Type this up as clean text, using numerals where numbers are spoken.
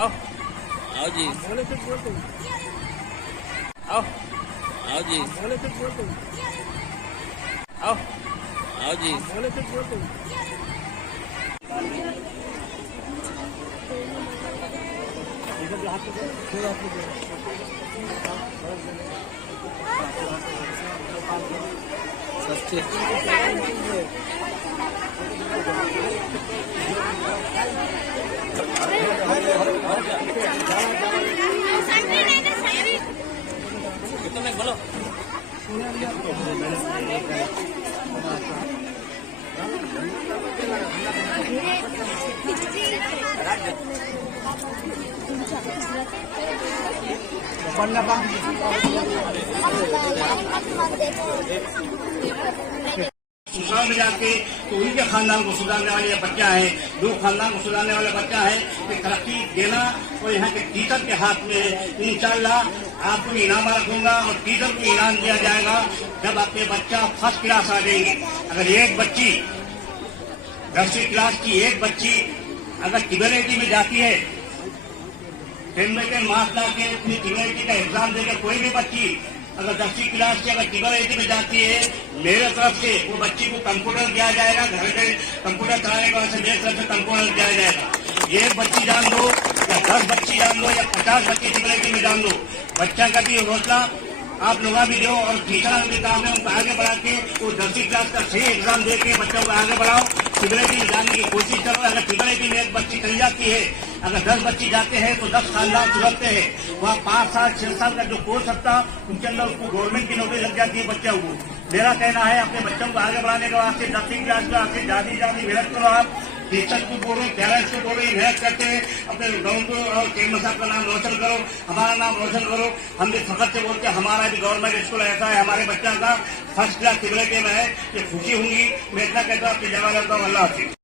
आओ आओ जी, बोले कुछ बोल तुम। आओ आओ जी, बोले कुछ बोल तुम। आओ आओ जी, बोले कुछ बोल तुम। सस्ते कितने बोलो ससुराल में जाके तो उनके खानदान को सुधारने वाले बच्चा है, दो खानदान को सुधारने वाला बच्चा है कि तरक्की देना और यहाँ के टीचर के हाथ में है। इंशाल्लाह आपको इनाम रखूंगा और टीचर को इनाम दिया जाएगा जब आपके बच्चा फर्स्ट क्लास आ जाएंगे। अगर एक बच्ची 10वीं क्लास की एक बच्ची अगर टिबलिटी में जाती है, 10 में मार्क्स ला के अपनी टिबलिटी का एग्जाम देकर कोई भी बच्ची अगर 10वीं क्लास की अगर टिबलिटी में जाती है, मेरे तरफ से वो बच्ची को कंप्यूटर दिया जाएगा। घर में कंप्यूटर चलाने के बाद से मेरे तरफ से कंप्यूटर दिया जाएगा। एक बच्ची जान लो या 10 बच्ची जान लो या 50 बच्ची टिबलिटी में जान लो, बच्चा का भी हौसला आप लोग भी दो और टीचर भी काम है उनको आगे बढ़ा के वो 10वीं क्लास का सही एग्जाम दे के बच्चों को आगे बढ़ाओ। टिबलिटी में जाने की कोशिश करो। अगर टिबलिटी में एक बच्ची चली जाती है, अगर 10 बच्ची जाते हैं तो 10 खानदान सुधरते हैं। वहाँ 5 साल 6 साल का जो कोर्स होता उनके अंदर उसको गवर्नमेंट की नौकरी लग जाती है बच्चा को। मेरा कहना है अपने बच्चों को आगे बढ़ाने के वास्ते 10वीं क्लास में आके ज्यादा मेहनत करो। आप टीचर को बोलो, पेरेंट्स को बोलो, मेहनत करते हैं अपने गाँव को और केंद्र साहब का नाम रोशन करो, हमारा नाम रोशन करो। हम भी फखर से बोलते हैं हमारा भी गवर्नमेंट स्कूल ऐसा है, हमारे बच्चा का फर्स्ट क्लास टिबलिटी में है, ये खुशी होंगी। मैं इतना कहता हूँ आपकी जगह करता हूँ। अल्लाह हाफिज़।